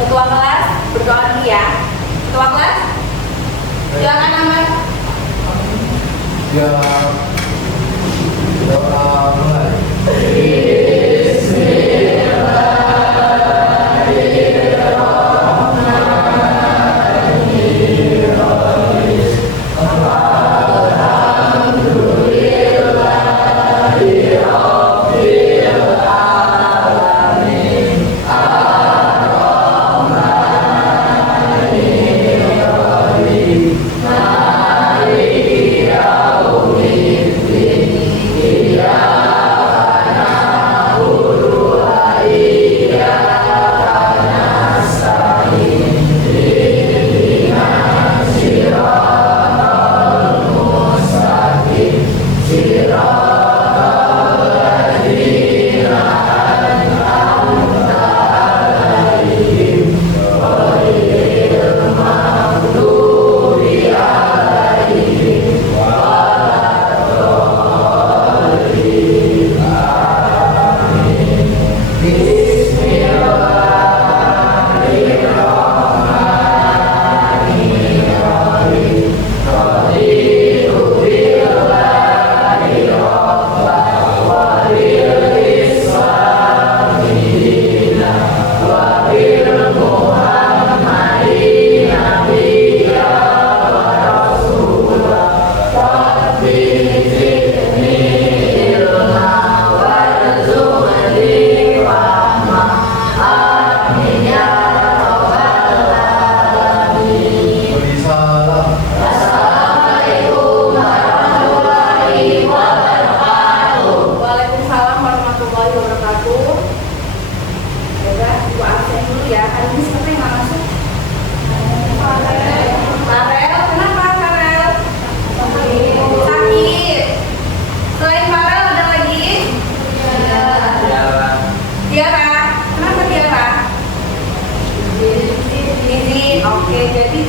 Ketua kelas berdoa dulu ya. Ketua kelas, silakan Ahmad. Ya, doa mulai.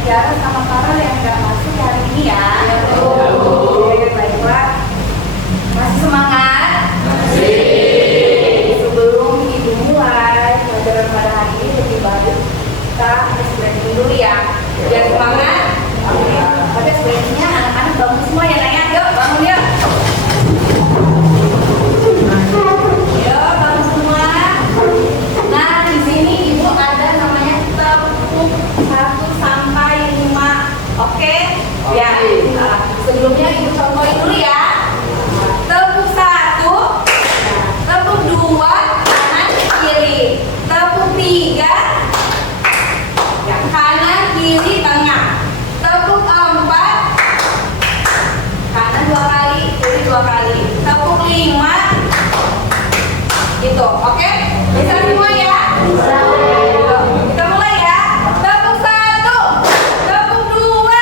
Tiara sama Farel yang nggak masuk hari ini ya. Oke, baiklah. Masih semangat? Masih. Sebelum ibu mulai pelajaran pada hari ini, lebih baik kita stretching dulu ya. Biar semangat. Oke. Tapi stretchingnya anak-anak bangun semua ya, Naya. Yuk, bangun yuk. Yuk, bangun semua. Nah, di sini ibu ada namanya tepuk 1 sampai 5. Oke? Ya. Sebelumnya ibu contohin dulu ya. Tepuk 1, tepuk 2 kanan kiri, tepuk 3 yang kanan kiri tengah, tepuk 4 kanan 2 kali, kiri 2 kali, tepuk 5 gitu. Oke? Bisa semua ya? Bisa. Kita mulai ya. Tepuk 1, tepuk 2,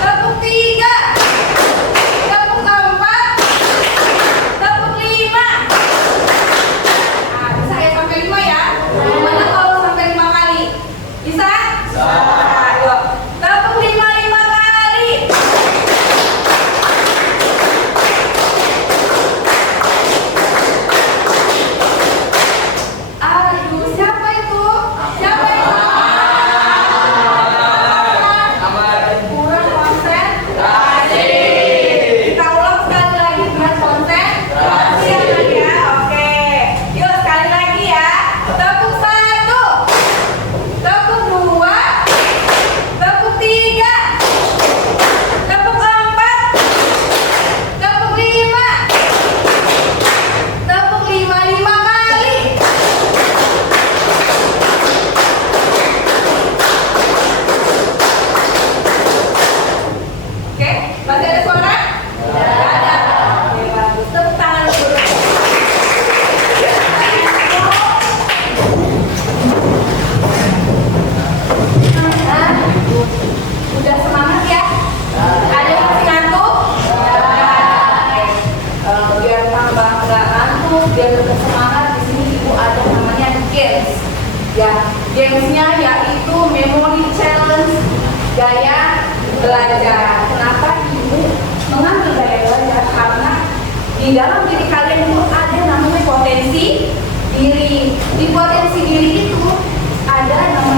tepuk 3, tepuk 4, tepuk 5. Nah, bisa ya sampai 5 ya? Gimana kalau sampai 5 kali? Bisa? Bisa. Ayo. Tepuk 5 kali. Aduh, siapa itu? Siapa itu? Kurang konsentrasi. Kita ulang sekali lagi, kurang konsentrasi ya. Oke. Yuk sekali lagi ya. Tepuk 1, tepuk 2, tepuk 3, tepuk 4, tepuk 5, tepuk 5 kali. Oke, masih ada suara? Tidak ada. Oke, bagus. Tepuk tangan dulu. Nah, udah semangat ya? Ada yang masih ngantuk? Biar tambah nggak ngantuk, biar tetap semangat, di sini ibu ada namanya games. Ya, gamesnya yaitu memory challenge gaya belajar. Kenapa ibu mengambil gaya belajar? Karena di dalam diri kalian itu ada namanya potensi diri. Di potensi diri itu ada namanya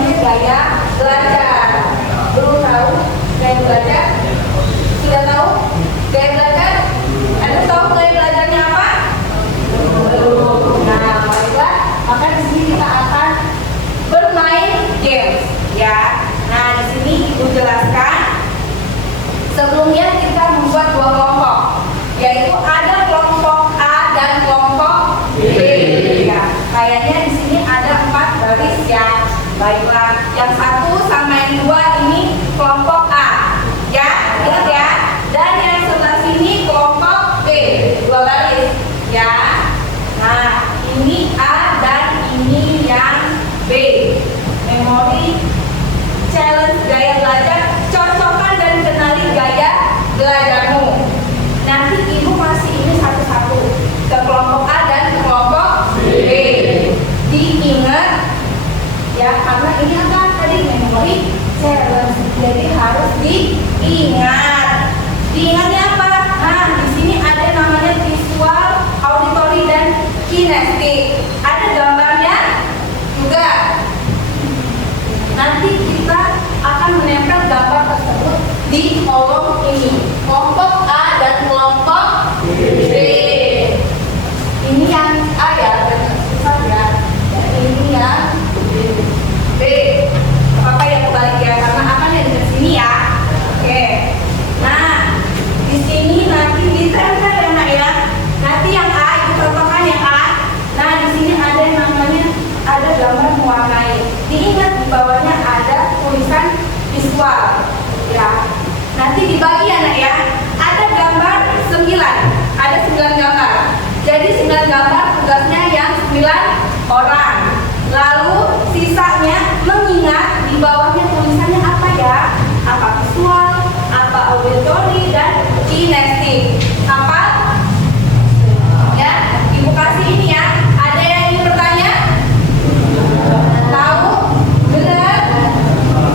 Baiklah, yang satu sama yang dua ini kelompok A. Ya, ingat ya. Dan yang sebelah sini kelompok B. Dua baris. Ya. Nah, ini A dan ini yang B. Memori challenge gaya belajar, cocokkan dan kenali gaya belajarmu. Nanti ibu kasih ini satu-satu ke kelompok A dan ke kelompok B. Diingat ya, karena ini apa tadi memori challenge, jadi harus diingat. Diingatnya apa? Nah, di sini ada namanya visual, auditory dan kinestik. Ada gambarnya juga. Nanti kita akan menempel gambar tersebut di kolom ini. Kelompok A dan kelompok B. Ini yang A ya, susah ya. Dan ini yang B. Apa yang kebalik ya? Karena akan yang di sini ya. Oke. Nah, di sini nanti ditempel ya nak ya. Nanti yang A itu contohkan yang A. Nah, di sini ada yang namanya ada gambar mewarnai. Diingat di bawahnya ada tulisan visual ya. Nanti dibagi ya nak ya. Ada gambar 9. Ada 9 gambar. Jadi 9 gambar tugasnya yang 9 orang. Lalu sisanya mengingat di bawahnya tulisannya apa ya? Apa visual, apa auditory dan kinestik. Apa? Ya, ibu kasih ini ya. Ada yang ingin bertanya? Tahu? Benar?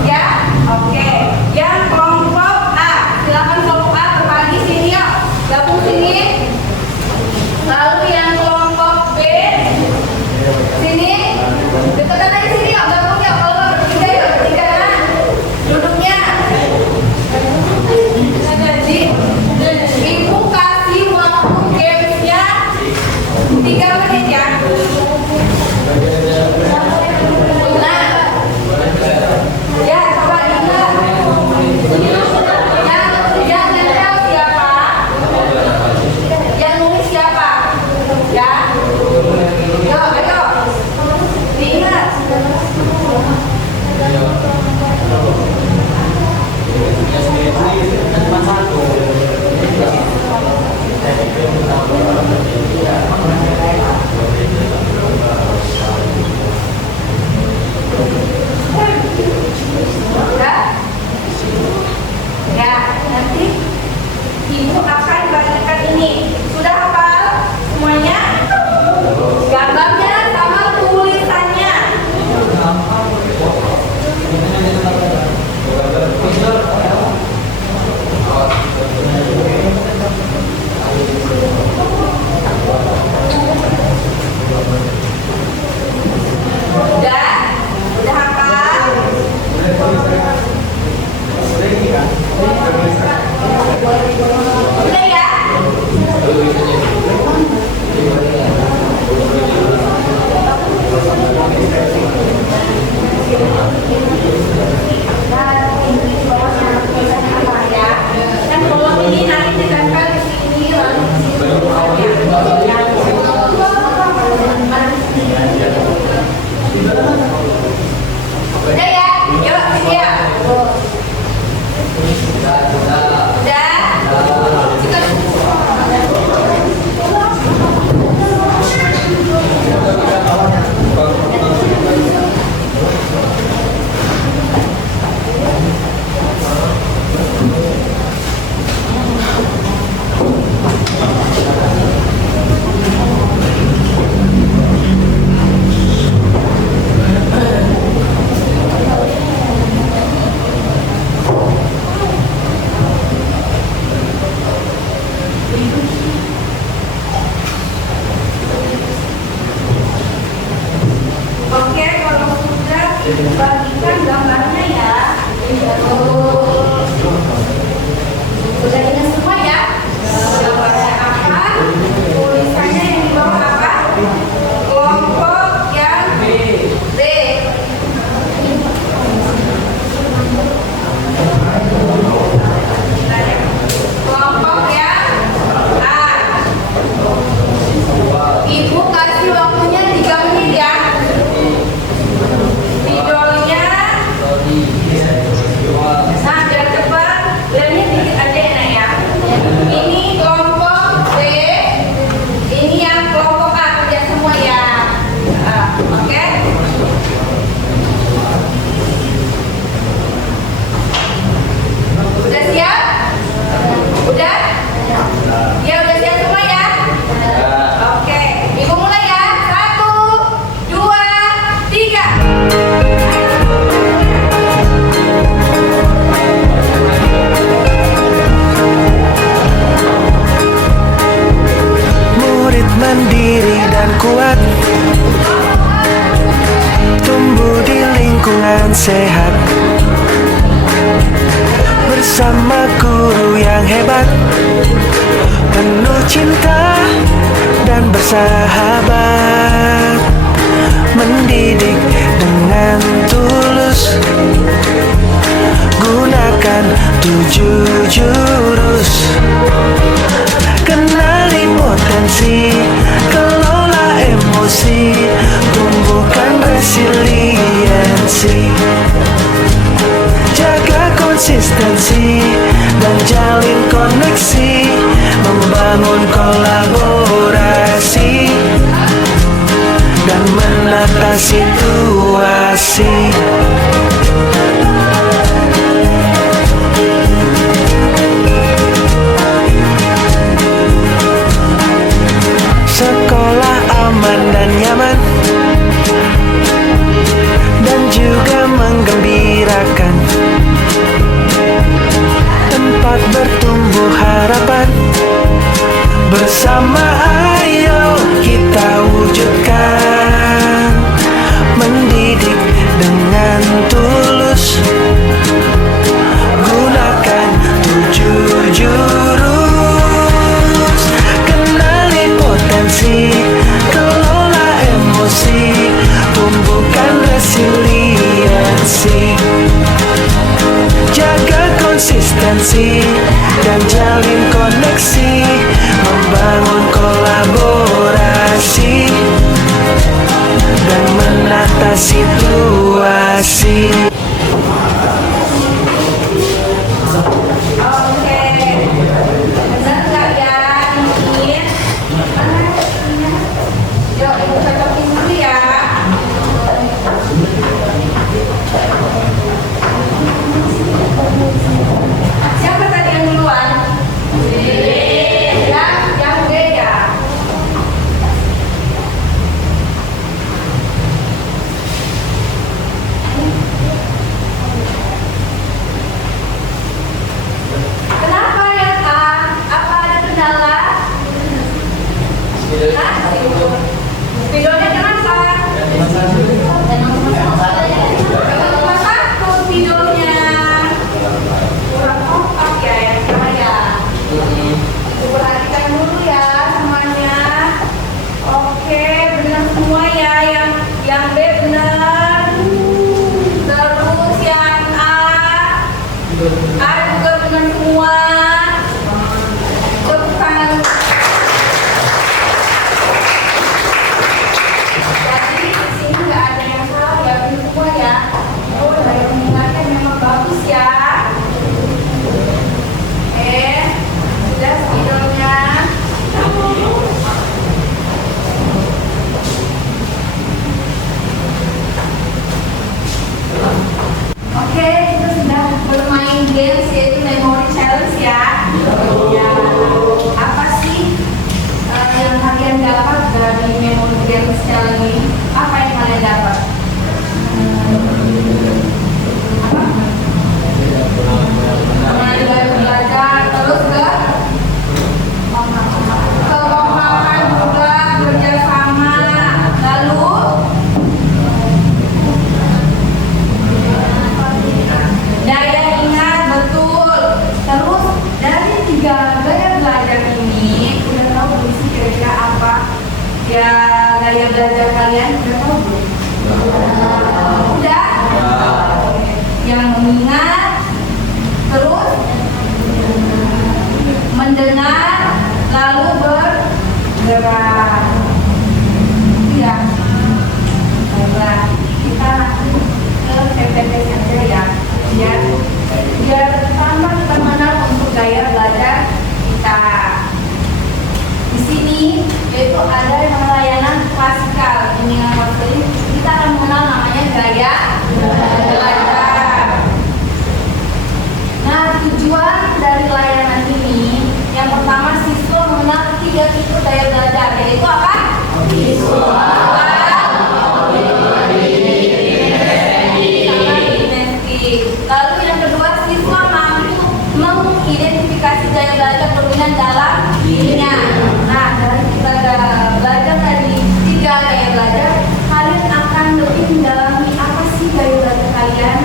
Ya? Oke. Yang kelompok A, silakan kelompok A berbagi sini yuk. Gabung sini. Lalu yang kelompok B sini. Deketan aja sini yuk, gabung yuk. Kalau nggak bertiga yuk, bertiga nah. Duduknya. Jadi ibu kasih waktu gamesnya 3 menit ya. Nah, ya coba ingat. Yang nempel siapa? Yang nulis siapa? Ya. Yo, ayo. Diingat. Ya, nanti ibu akan bagikan ini. Sudah hafal semuanya? Gambarnya sama tulisannya. Udah? Udah hafal? Udah ya? Dan kalau ini nanti ditempel di sini lalu di sini. Udah ya? Yuk, sini ya. Udah? Oke, kalau sudah bagikan gambarnya ya. Sudah ingat semua ya? Gambarnya apa? Tulisannya yang di bawah apa? Kelompok yang B. Kelompok yang A. Ibu kasih waktunya 3 menit ya. Video sehat, bersama guru yang hebat, penuh cinta dan bersahabat, mendidik dengan tulus, gunakan 7 jurus, kenali potensi, kelola emosi, tumbuhkan resiliensi, jaga konsistensi dan jalin koneksi, membangun kolaborasi dan menata situasi. Sekolah aman dan nyaman, dan juga menggembirakan, tempat bertumbuh harapan, bersama ayo kita wujudkan, mendidik dengan tulus, gunakan 7 jurus, kenali potensi, kelola emosi, tumbuhkan resiliensi, jaga konsistensi dan jalin koneksi, membangun kolaborasi dan menata situasi. Oke, benar nggak ya ini? Yuk, ibu cocokin dulu ya. Siapa tadi yang duluan? Yang B ya. Kenapa yang A? Apa ada kendala? Hah? Spidolnya kenapa? Cuma satu spidolnya. Kurang kompak ya yang sama ya. Perhatikan dulu ya semuanya. Oke, benar semua ya. Yang B benar. Terus yang A juga benar semua. Tepuk tangan. Jadi di sini nggak ada yang salah ya, benar semua ya. Oh, dari mengingatkan memang bagus ya. Sudah spidolnya. Oke, kita sudah bermain games yaitu memory challenge ya. Ya, apa sih yang kalian dapat dari memory games challenge ini? Apa yang kalian dapat? Apa? Belajar terus kekompakan juga, kerjasama, lalu daya ingat, betul. Terus dari 3 gaya belajar ini udah tahu belum sih kira-kira apa ya gaya belajar kalian? Udah tahu belum? Udah? Yang mengingat, terus mendengar, lalu bergerak. Ya, baiklah. Kita langsung ke PPT saja ya. Biar tambah kita mengenal untuk gaya belajar kita. Di sini yaitu ada yang layanan klasikal. Ini yang maksudnya kita akan mengenal namanya gaya belajar. Nah, tujuan dari layanan ini yang pertama siswa mengenal 3 tipe gaya belajar, yaitu apa? Visual, lalu yang kedua siswa mampu mengidentifikasi gaya belajar dominan dalam dirinya. Nah, dari kita belajar tadi 3 gaya belajar, kalian akan lebih mendalami apa sih gaya belajar kalian.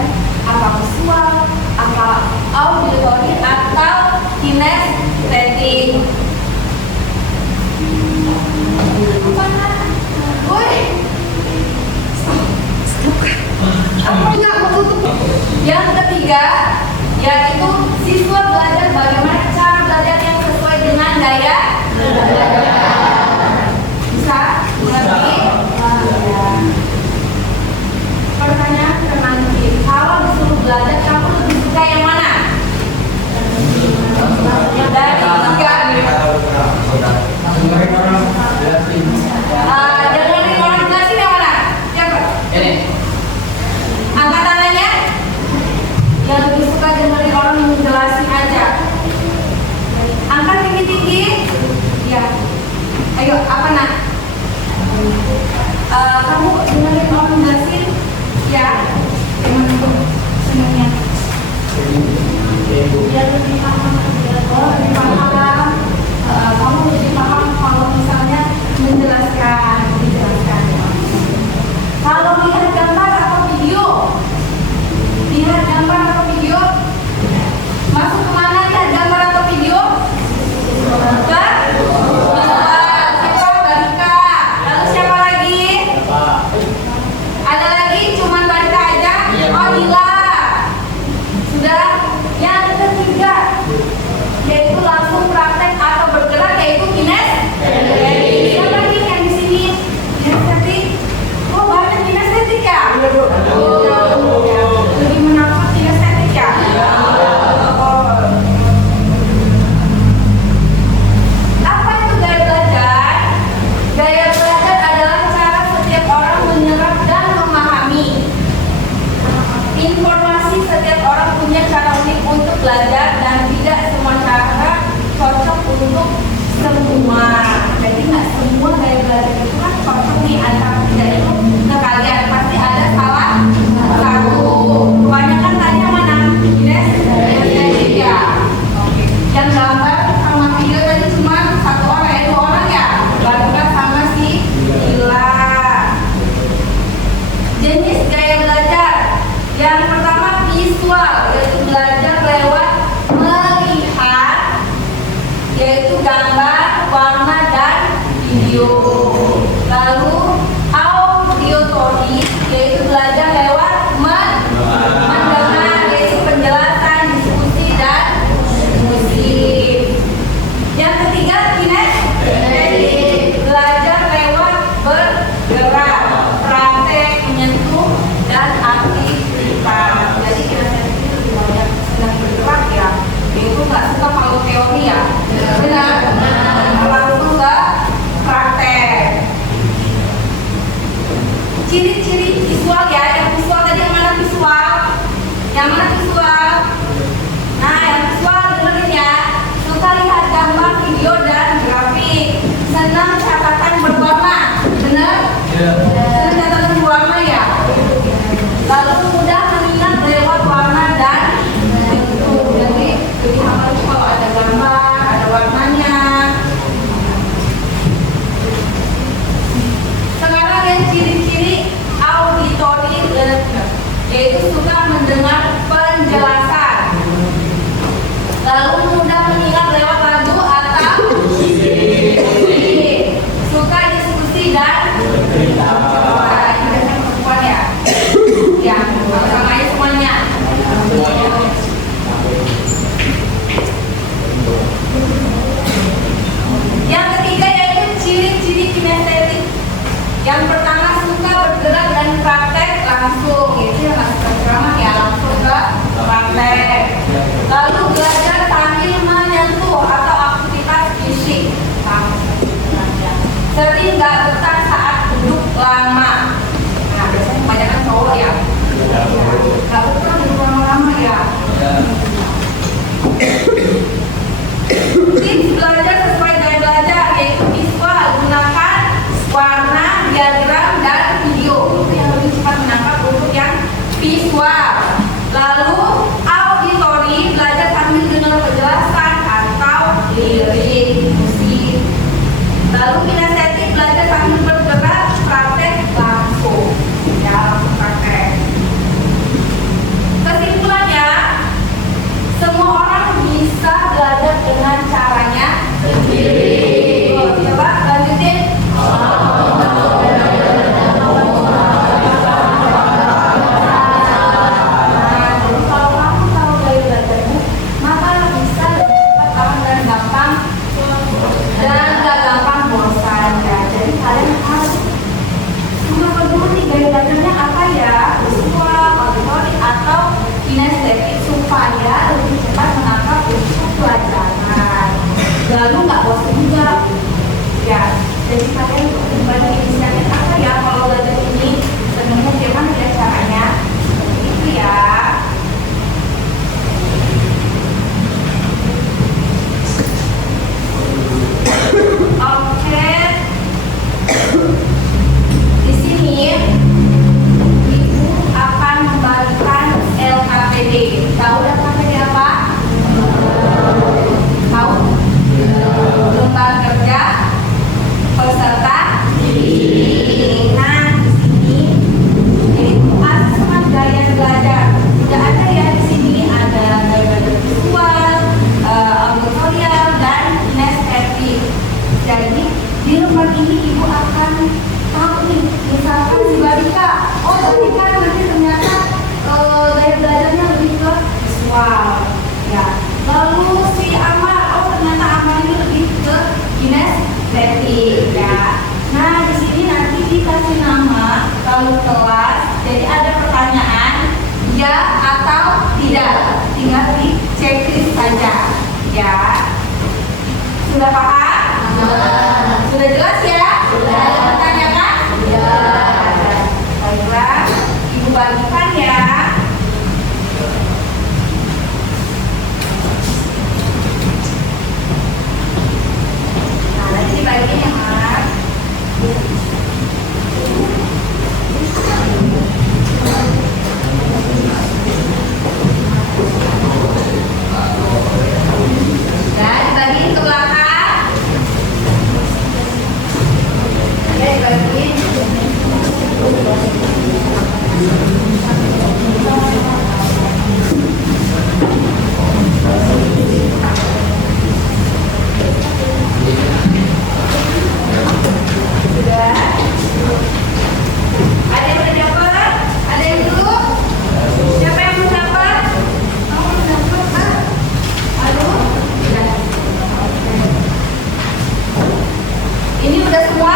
ketiga, yaitu siswa belajar bagaimana cara belajar yang sesuai dengan gaya belajar. Bisa? Mengerti? Ya. Pertanyaan ke nanti, kalau disuruh belajar, kamu lebih suka yang mana? Dari tiga. Dengerin orang jelasin. Dengerin orang jelasin yang mana? Siapa? Ini. Angkat tangannya. Yang lebih suka dengerin orang menjelasin aja. Angkat tinggi-tinggi. Ya. Ayo, apa nak? Kamu dengerin orang jelasin? Ya. Gimana tuh? Senangnya? Biar lebih paham. Oh, lebih paham. Kamu lebih paham kalau misalnya menjelaskan. Kalau lihat gambar atau video, masuk kemana lihat gambar atau video? Ke siapa? Barika. Lalu siapa lagi? Ada lagi? Cuman Barika aja? Oh, Dila. Sudah. Yang ketiga, yaitu langsung praktek atau bergerak, yaitu kinestetik. Siapa lagi yang di sini? Kinestetik. Oh, banyak kinestetik ya? Oh, ya. Lebih menakut kinestetik ya? Oh. Apa itu gaya belajar? Gaya belajar adalah cara setiap orang menyerap dan memahami informasi. Setiap orang punya cara unik untuk belajar dan tidak semua cara cocok untuk semua. Jadi nggak semua gaya belajar itu kan cocok nih antara tiga itu ke kalian. Pasti ada salah satu. Kebanyakan tadi yang mana? Kinestetik ya. Oke. Yang gambar sama video tadi cuma satu orang ya, dua orang ya. Barika sama si Ila. Jenis gaya belajar. Yang pertama visual, yaitu belajar lewat melihat, yaitu gambar, warna, dan video. Lalu auditory, yaitu belajar lewat mendengar, yaitu penjelasan, diskusi, dan musik. Yang ketiga kinestetik, belajar lewat bergerak, praktek, menyentuh, dan aktivitas. Jadi kinestetik itu lebih banyak sedang bergerak ya. Itu nggak suka kalau teori ya. Benar. Langsung ke praktek. Ciri-ciri visual ya. Yang visual tadi yang mana visual? Yang mana visual? Nah, yang visual dengerin ya. Suka lihat gambar, video, dan grafik. Senang catatan berwarna. Benar? Senang catatan berwarna ya. Lalu mudah mengingat lewat warna dan bentuk. Jadi lebih hafal kalau ada gambar, ada warnanya. Sekarang yang ciri-ciri auditory learner, yaitu suka mendengar penjelasan. Lalu mudah mengingat lewat lagu atau musik. Suka diskusi dan ini biasanya perempuan ya. Ya, sama aja semuanya. Yang ketiga yaitu ciri-ciri kinestetik. Yang pertama suka bergerak dan praktek langsung. Itu yang nggak suka ceramah ya, langsung ke praktek. Lalu belajar sambil menyentuh atau aktivitas fisik. Sering nggak betah saat duduk lama. Nah, biasanya kebanyakan cowok ya. Nggak betah duduk lama-lama ya. Tips belajar sesuai gaya belajar, yaitu visual, gunakan warna, diagram, dan video. Itu yang lebih cepat menangkap untuk yang visual. Lalu auditory, belajar sambil dengar penjelasan atau lirik musik. Lalu kinestetik, belajar sambil bergerak, praktek langsung. Ya, langsung praktek. Kesimpulannya, semua orang bisa belajar dengan caranya sendiri. Coba lanjutin. Nah, jadi kalau kamu Sudah paham? Sudah jelas ya? Ada yang bertanyakan? Baiklah, Ibu bagikan ya. Nah, nanti dibagiin ya, Mas. Nah, dibagiin ke belakang. Ya, dibagiin. Sudah. Ada yang udah dapat? Ada yang belum? Siapa yang belum dapat? Kamu belum dapat, ah? Aduh. Ini udah semua?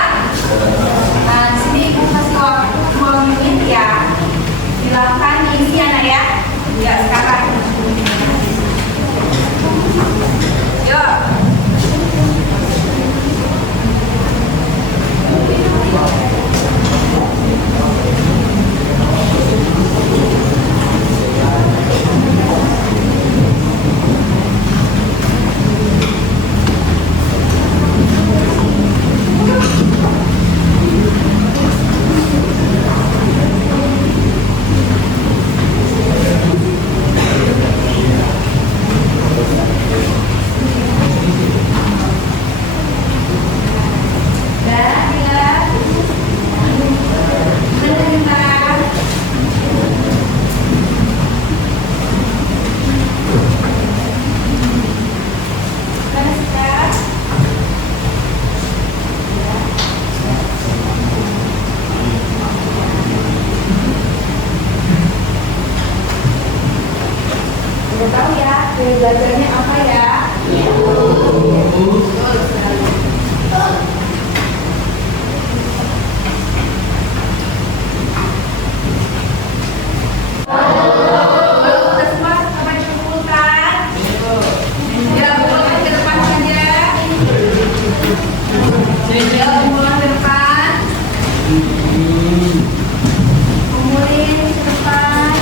Nah, di sini Ibu kasih waktu 2 menit ya. Silakan diisi anak ya. Ya, sekarang. Yuk. Udah tahu ya, gaya belajarnya apa ya? Betul sekali. Udah semua sampai 10 kan? Ya, bukan ke depan saja. Ya, bukan ke depan. Kumpulin ke depan.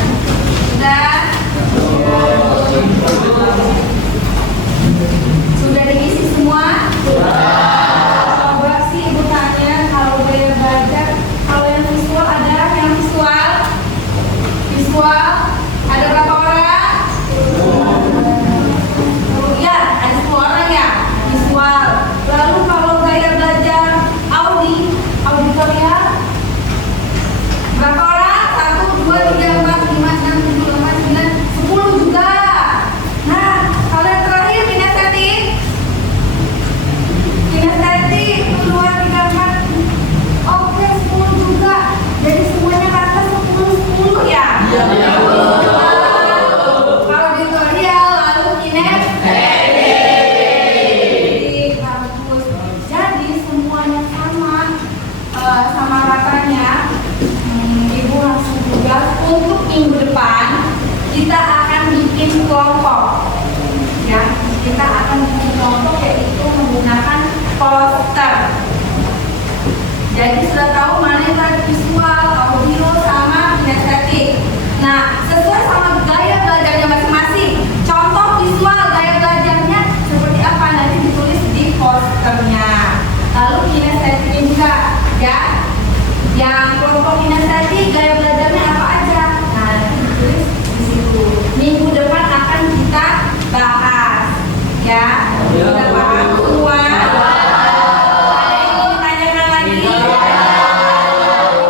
Sudah diisi semua? Coba sih Ibu tanya kalau gaya belajar, kalau yang visual ada yang visual? Visual ada berapa orang? Ya, ada 10 orang ya visual. Lalu kalau gaya belajar auditorial berapa orang? 1, 2, 3, 4, 5, 6, 7, 8, 9, 10 juga. Nah, kalau yang terakhir kinestetik. Kinestetik 1, 2, 3, 4. Oke, 10 juga. Jadi semuanya kata 10 ya? Iya. Kalau auditorial lalu kinestetik. Bagus. Jadi semuanya sama ratanya. Ibu langsung tugas untuk minggu depan kita akan bikin kelompok ya, kita akan bikin kelompok yaitu menggunakan poster. Jadi sudah tahu mana yang tadi visual, audio sama kinestetik. Nah, sesuai sama gaya belajarnya masing-masing. Contoh visual gaya belajarnya seperti apa nanti ditulis di posternya. Lalu kinestetiknya juga ya. Yang kelompok kinestetik gaya belajarnya apa aja? Nah, nanti ditulis di situ. Minggu depan akan kita bahas, ya. Sudah paham semua? Ada yang mau ditanyakan lagi?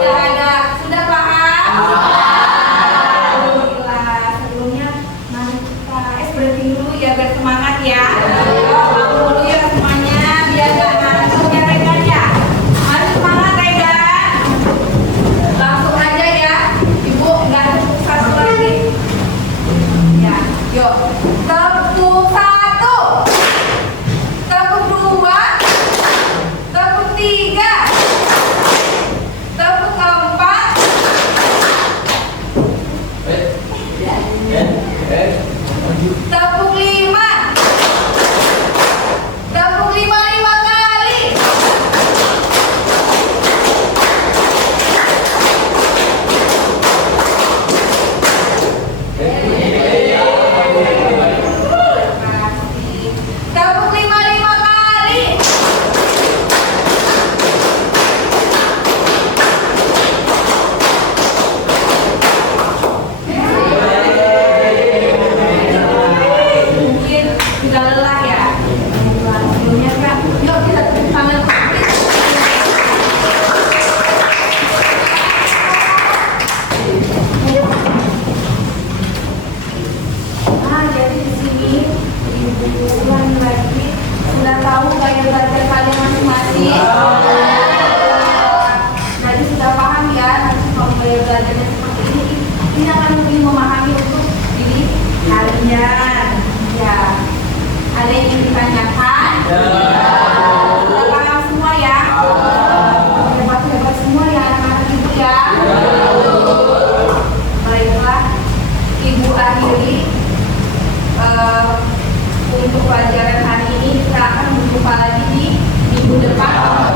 Tidak ada. Sudah paham? Alhamdulillah. Sebelumnya mari kita breathing dulu ya biar semangat ya. Bangun dulu ya semuanya biar gak ngantuk ya Regan ya. Mari semangat Regan. Langsung aja ya, Ibu nggak tepuk 1 lagi. Ya, yuk. Tepuk 1, tepuk 2, tepuk 3, tepuk 4, tepuk 5, tepuk 15. sih? Jadi sudah paham ya, nanti kalau mulai belajarnya seperti ini akan lebih memahami untuk diri kalian. Ya, ada yang ingin ditanyakan? Sudah paham semua ya? Hebat-hebat semua ya anak-anak ibu ya? Baiklah, ibu akhiri untuk pelajaran hari ini. Kita akan berjumpa lagi di minggu depan.